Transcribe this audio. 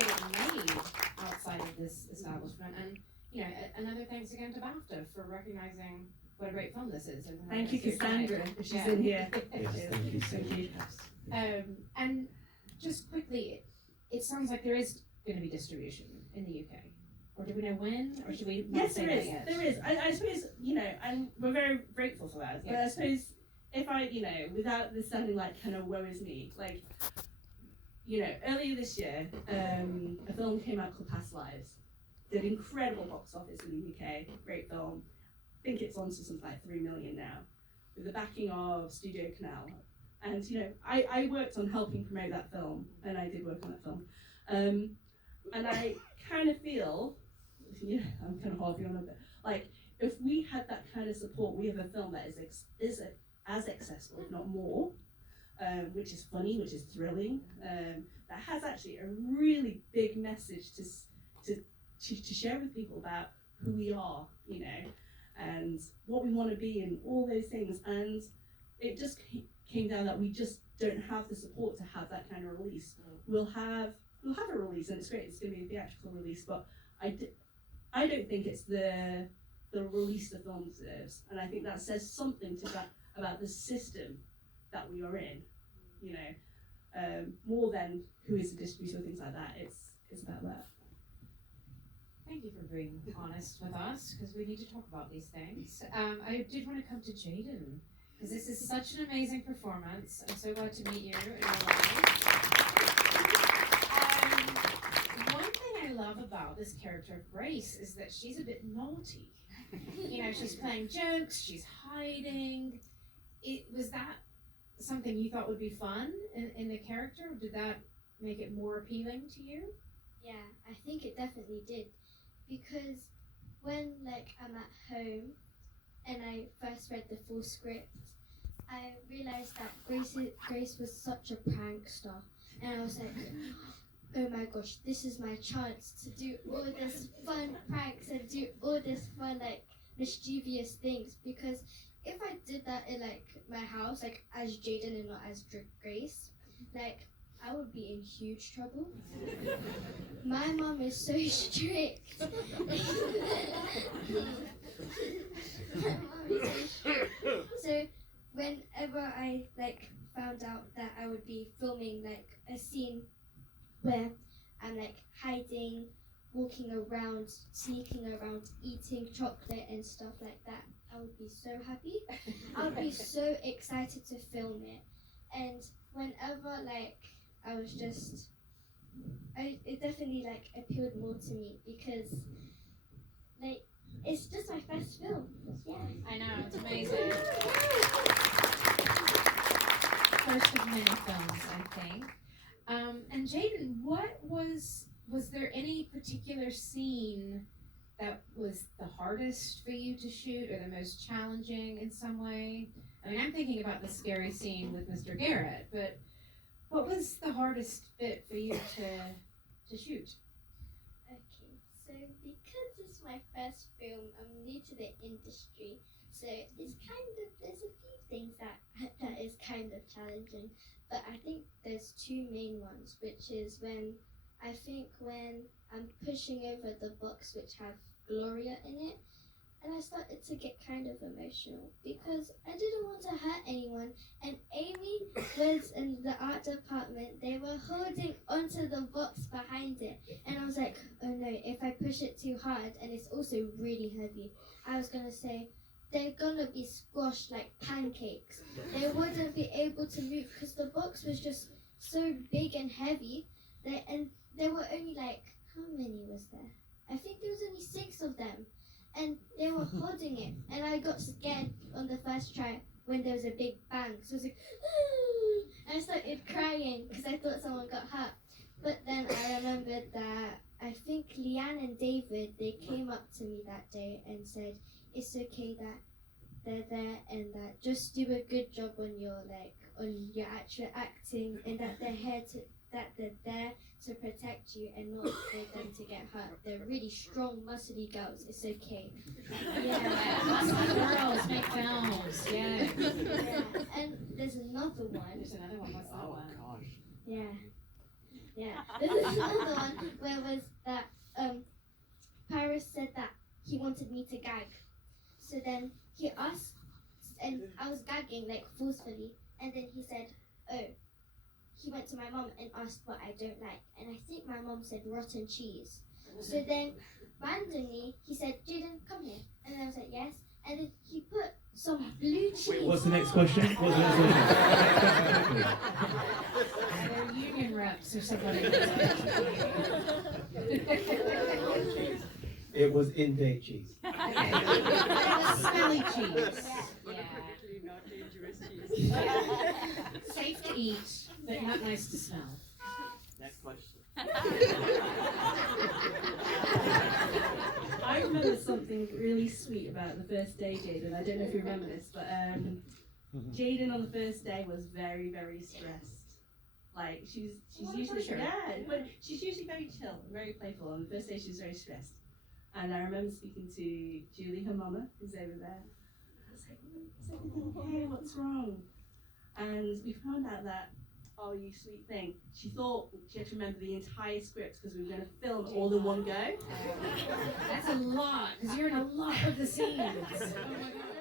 get it made outside of this establishment. And another thanks again to BAFTA for recognizing what a great film this is. And thank you, Cassandra, if she's in here. Yes, thank you. And just quickly, it sounds like there is going to be distribution in the UK. Or do we know when? Or should we not Yes, say there that is. yet? There is. I suppose, and we're very grateful for that. But I suppose if without this sounding like kind of woe is me, like, earlier this year, a film came out called Past Lives. Did incredible box office in the UK. Great film. I think it's on to something like 3 million now, with the backing of Studio Canal. And I worked on helping promote that film, and I did work on that film. And I kind of feel, I'm kind of harping on a bit, like if we had that kind of support, we have a film that is as accessible, if not more, which is funny, which is thrilling, that has actually a really big message to share with people about who we are, and what we want to be, and all those things. And it just came down that we just don't have the support to have that kind of release. We'll have a release, and it's great. It's going to be a theatrical release, but I don't think it's the release the film deserves. And I think that says something about the system that we are in. More than who is the distributor or things like that. It's about that. Thank you for being honest with us, because we need to talk about these things. I did want to come to Jaeden, because this is such an amazing performance. I'm so glad to meet you in real life. One thing I love about this character of Grace is that she's a bit naughty. She's playing jokes, she's hiding. Was that something you thought would be fun in the character? Or did that make it more appealing to you? Yeah, I think it definitely did. Because when I'm at home and I first read the full script, I realised that Grace was such a prankster. And I was like, oh my gosh, this is my chance to do all this fun pranks and do all this fun mischievous things. Because if I did that in my house, as Jaeden and not as Grace, I would be in huge trouble. My mom is so strict. My mom is so strict. So whenever I found out that I would be filming a scene where I'm hiding, walking around, sneaking around, eating chocolate and stuff like that, I would be so happy. I would be so excited to film it. And whenever I was just, it definitely appealed more to me, because it's just my first film. Yeah. I know, it's amazing. First of many films, I think. And Jaeden, was there any particular scene that was the hardest for you to shoot, or the most challenging in some way? I mean, I'm thinking about the scary scene with Mr. Garrett, but what was the hardest bit for you to shoot? Okay, so because it's my first film, I'm new to the industry, so it's there's a few things that is kind of challenging, but I think there's two main ones, which is when I'm pushing over the box which have Gloria in it, and I started to get kind of emotional because I didn't want to hurt anyone, and Amy was in the art department. They were holding onto the box behind it, and I was like, oh no, if I push it too hard, and it's also really heavy, I was gonna say, they're gonna be squashed like pancakes. They wouldn't be able to move because the box was just so big and heavy, and there were only how many was there? I think there was only 6 of them. And they were holding it, and I got scared on the first try when there was a big bang. So I was like, and I started crying because I thought someone got hurt. But then I remembered that I think Leanne and David, they came up to me that day and said, it's okay that they're there, and that just do a good job on your actual acting, and that they're there to protect you and not for them to get hurt. They're really strong, muscly girls. It's okay. Yeah, muscly girls make films. Yeah. Yeah. And there's another one. There's another one. What's that one? Gosh. Yeah. Yeah. This is another one where was that Paris said that he wanted me to gag. So then he asked, and I was gagging like forcefully, and then he said, oh, he went to my mom and asked what I don't like, and I think my mom said rotten cheese. So then randomly he said, Jaeden, come here, and then I was like, yes, and then he put some blue cheese. Wait, what's the next question? What's the next question? They're union reps or somebody. It was in-date cheese. Okay. It was smelly cheese. Yeah. Not dangerous cheese. Safe to eat, but not nice to smell. Next question. I remember something really sweet about the first day, Jaeden. I don't know if you remember this, but Jaeden on the first day was very, very stressed. Like she's usually but she's usually very chill, very playful. On the first day, she was very stressed. And I remember speaking to Julie, her mama, who's over there. I was like, is everything okay? What's wrong? And we found out that, oh, you sweet thing. She thought she had to remember the entire script because we were going to film all in one go. That's a lot, because you're in a lot of the scenes. Oh my God.